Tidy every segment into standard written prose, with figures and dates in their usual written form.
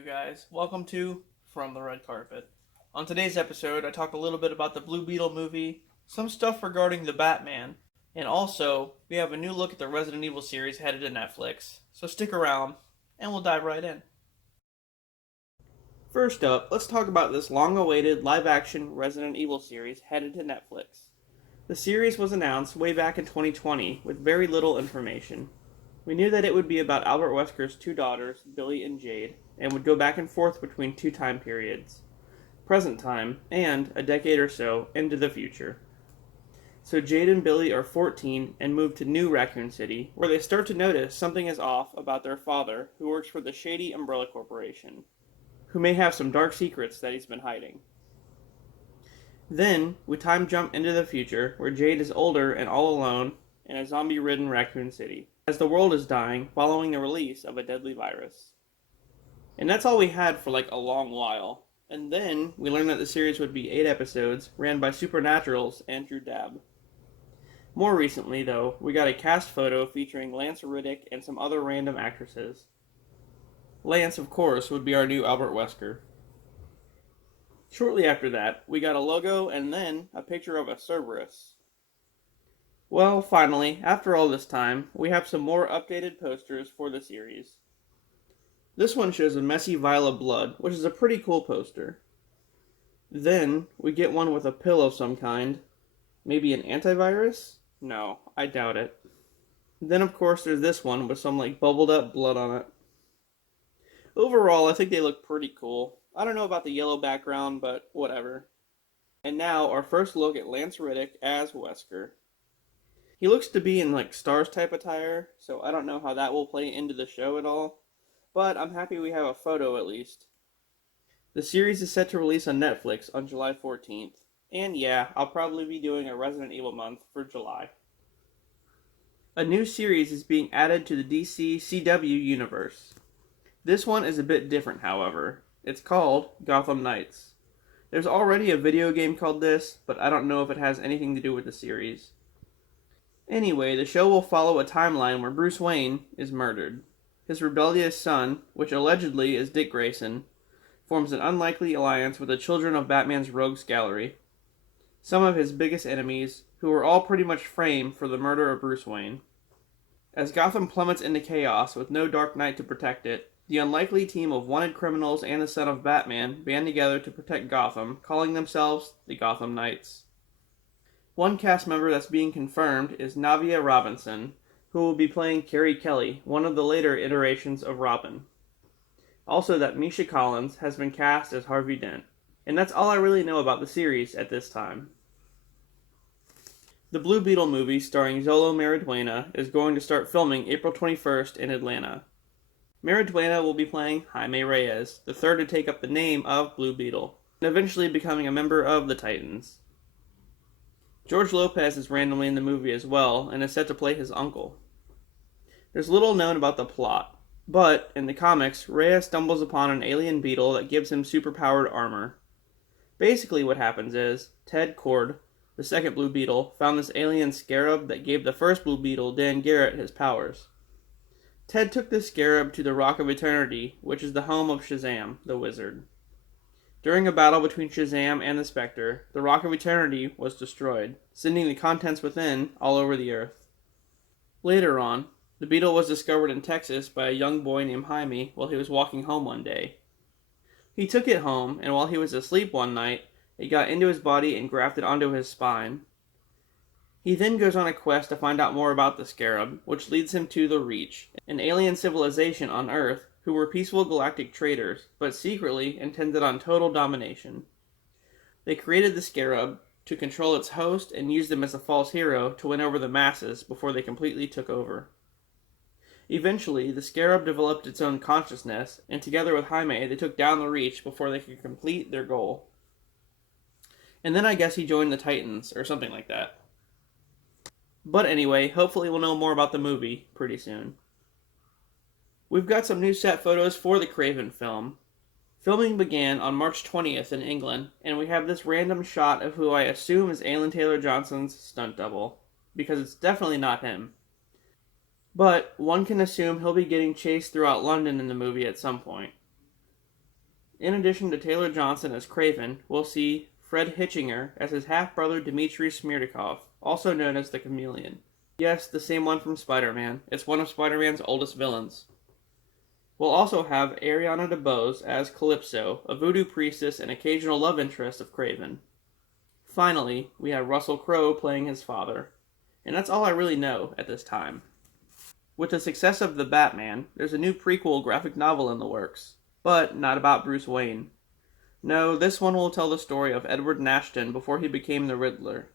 you guys. Welcome to From the Red Carpet. On today's episode, I talk a little bit about the Blue Beetle movie, some stuff regarding the Batman, and also, we have a new look at the Resident Evil series headed to Netflix. So stick around, and we'll dive right in. First up, let's talk about this long-awaited live-action Resident Evil series headed to Netflix. The series was announced way back in 2020 with very little information. We knew that it would be about Albert Wesker's two daughters, Billy and Jade, and would go back and forth between two time periods, present time, and, a decade or so, into the future. So Jade and Billy are 14 and move to New Raccoon City, where they start to notice something is off about their father, who works for the shady Umbrella Corporation, who may have some dark secrets that he's been hiding. Then, we time jump into the future, where Jade is older and all alone in a zombie-ridden Raccoon City, as the world is dying following the release of a deadly virus. And that's all we had for like a long while. And then, we learned that the series would be 8 episodes, ran by Supernatural's Andrew Dabb. More recently, though, we got a cast photo featuring Lance Reddick and some other random actresses. Lance, of course, would be our new Albert Wesker. Shortly after that, we got a logo and then a picture of a Cerberus. Well, finally, after all this time, we have some more updated posters for the series. This one shows a messy vial of blood, which is a pretty cool poster. Then, we get one with a pill of some kind. Maybe an antivirus? No, I doubt it. Then, of course, there's this one with some, bubbled up blood on it. Overall, I think they look pretty cool. I don't know about the yellow background, but whatever. And now, our first look at Lance Reddick as Wesker. He looks to be in, Stars type attire, so I don't know how that will play into the show at all. But I'm happy we have a photo at least. The series is set to release on Netflix on July 14th. And yeah, I'll probably be doing a Resident Evil month for July. A new series is being added to the DC CW universe. This one is a bit different, however. It's called Gotham Knights. There's already a video game called this, but I don't know if it has anything to do with the series. Anyway, the show will follow a timeline where Bruce Wayne is murdered. His rebellious son, which allegedly is Dick Grayson, forms an unlikely alliance with the children of Batman's rogues gallery, some of his biggest enemies, who are all pretty much framed for the murder of Bruce Wayne. As Gotham plummets into chaos with no Dark Knight to protect it, the unlikely team of wanted criminals and the son of Batman band together to protect Gotham, calling themselves the Gotham Knights. One cast member that's being confirmed is Navia Robinson, who will be playing Carrie Kelly, one of the later iterations of Robin. Also that Misha Collins has been cast as Harvey Dent. And that's all I really know about the series at this time. The Blue Beetle movie starring Xolo Maridueña is going to start filming April 21st in Atlanta. Maridueña will be playing Jaime Reyes, the third to take up the name of Blue Beetle, and eventually becoming a member of the Titans. George Lopez is randomly in the movie as well, and is set to play his uncle. There's little known about the plot, but, in the comics, Reyes stumbles upon an alien beetle that gives him superpowered armor. Basically what happens is, Ted Kord, the second Blue Beetle, found this alien scarab that gave the first Blue Beetle, Dan Garrett, his powers. Ted took this scarab to the Rock of Eternity, which is the home of Shazam, the wizard. During a battle between Shazam and the Spectre, the Rock of Eternity was destroyed, sending the contents within all over the earth. Later on, the beetle was discovered in Texas by a young boy named Jaime while he was walking home one day. He took it home, and while he was asleep one night, it got into his body and grafted onto his spine. He then goes on a quest to find out more about the scarab, which leads him to the Reach, an alien civilization on Earth who were peaceful galactic traders, but secretly intended on total domination. They created the scarab to control its host and used him as a false hero to win over the masses before they completely took over. Eventually, the scarab developed its own consciousness, and together with Jaime, they took down the Reach before they could complete their goal. And then I guess he joined the Titans, or something like that. But anyway, hopefully we'll know more about the movie pretty soon. We've got some new set photos for the Kraven film. Filming began on March 20th in England, and we have this random shot of who I assume is Alan Taylor-Johnson's stunt double, because it's definitely not him. But one can assume he'll be getting chased throughout London in the movie at some point. In addition to Taylor Johnson as Kraven, we'll see Fred Hitchinger as his half-brother Dmitry Smirtikov, also known as the Chameleon. Yes, the same one from Spider-Man. It's one of Spider-Man's oldest villains. We'll also have Ariana DeBose as Calypso, a voodoo priestess and occasional love interest of Kraven. Finally, we have Russell Crowe playing his father. And that's all I really know at this time. With the success of The Batman, there's a new prequel graphic novel in the works, but not about Bruce Wayne. No, this one will tell the story of Edward Nashton before he became the Riddler.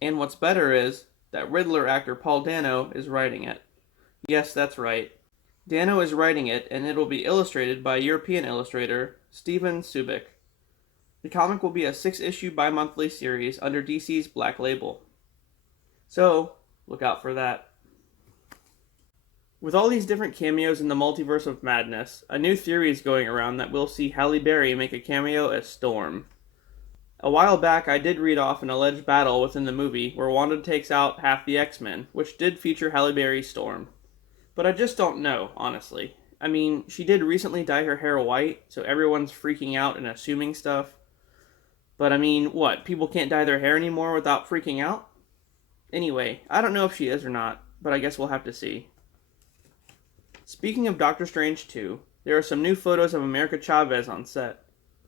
And what's better is that Riddler actor Paul Dano is writing it. Yes, that's right. Dano is writing it, and it'll be illustrated by European illustrator Steven Subic. The comic will be a 6-issue bi-monthly series under DC's Black Label. So, look out for that. With all these different cameos in the Multiverse of Madness, a new theory is going around that we'll see Halle Berry make a cameo as Storm. A while back, I did read off an alleged battle within the movie where Wanda takes out half the X-Men, which did feature Halle Berry's Storm. But I just don't know, honestly. I mean, she did recently dye her hair white, so everyone's freaking out and assuming stuff. But I mean, what, people can't dye their hair anymore without freaking out? Anyway, I don't know if she is or not, but I guess we'll have to see. Speaking of Doctor Strange 2, there are some new photos of America Chavez on set.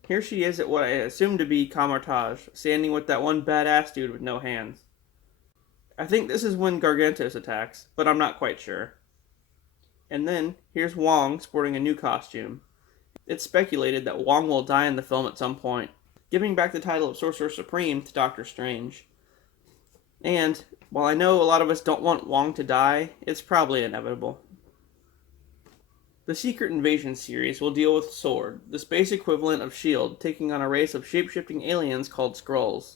Here she is at what I assume to be Camartage, standing with that one badass dude with no hands. I think this is when Gargantos attacks, but I'm not quite sure. And then, here's Wong sporting a new costume. It's speculated that Wong will die in the film at some point, giving back the title of Sorcerer Supreme to Doctor Strange. And, while I know a lot of us don't want Wong to die, it's probably inevitable. The Secret Invasion series will deal with S.W.O.R.D., the space equivalent of S.H.I.E.L.D., taking on a race of shape-shifting aliens called Skrulls.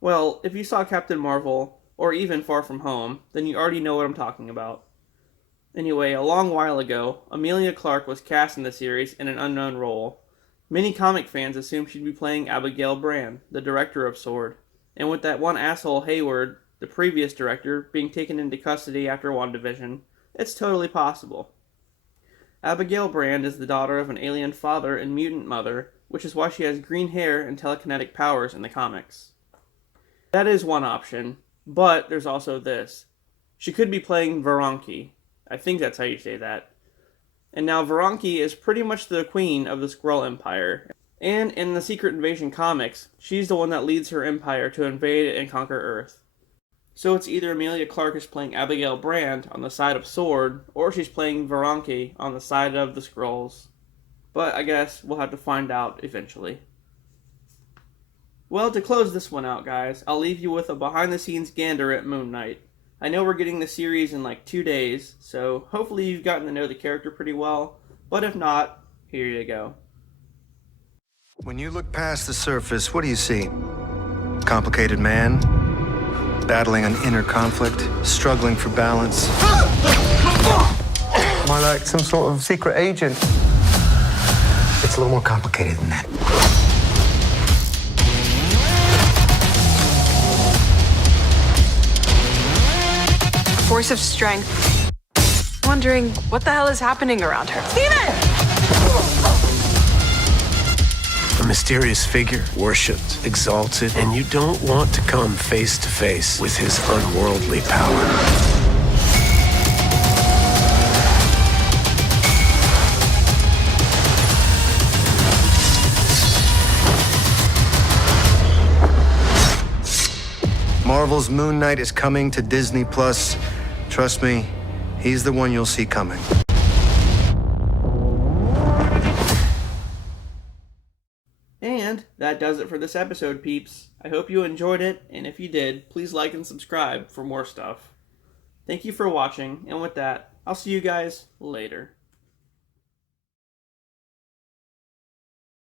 Well, if you saw Captain Marvel, or even Far From Home, then you already know what I'm talking about. Anyway, a long while ago, Emilia Clarke was cast in the series in an unknown role. Many comic fans assumed she'd be playing Abigail Brand, the director of S.W.O.R.D., and with that one asshole Hayward, the previous director, being taken into custody after WandaVision, it's totally possible. Abigail Brand is the daughter of an alien father and mutant mother, which is why she has green hair and telekinetic powers in the comics. That is one option, but there's also this. She could be playing Varanki. I think that's how you say that. And now Varanki is pretty much the queen of the Skrull Empire. And in the Secret Invasion comics, she's the one that leads her empire to invade and conquer Earth. So it's either Emilia Clarke is playing Abigail Brand on the side of S.W.O.R.D., or she's playing Varanki on the side of the Skrulls. But I guess we'll have to find out eventually. Well, to close this one out, guys, I'll leave you with a behind-the-scenes gander at Moon Knight. I know we're getting the series in like 2 days, so hopefully you've gotten to know the character pretty well, but if not, here you go. When you look past the surface, what do you see? Complicated man? Battling an inner conflict, struggling for balance. Am I like some sort of secret agent? It's a little more complicated than that. Force of strength. Wondering what the hell is happening around her. Steven! A mysterious figure, worshipped, exalted, and you don't want to come face to face with his unworldly power. Marvel's Moon Knight is coming to Disney+. Trust me, he's the one you'll see coming. And that does it for this episode, peeps. I hope you enjoyed it, and if you did, please like and subscribe for more stuff. Thank you for watching, and with that, I'll see you guys later.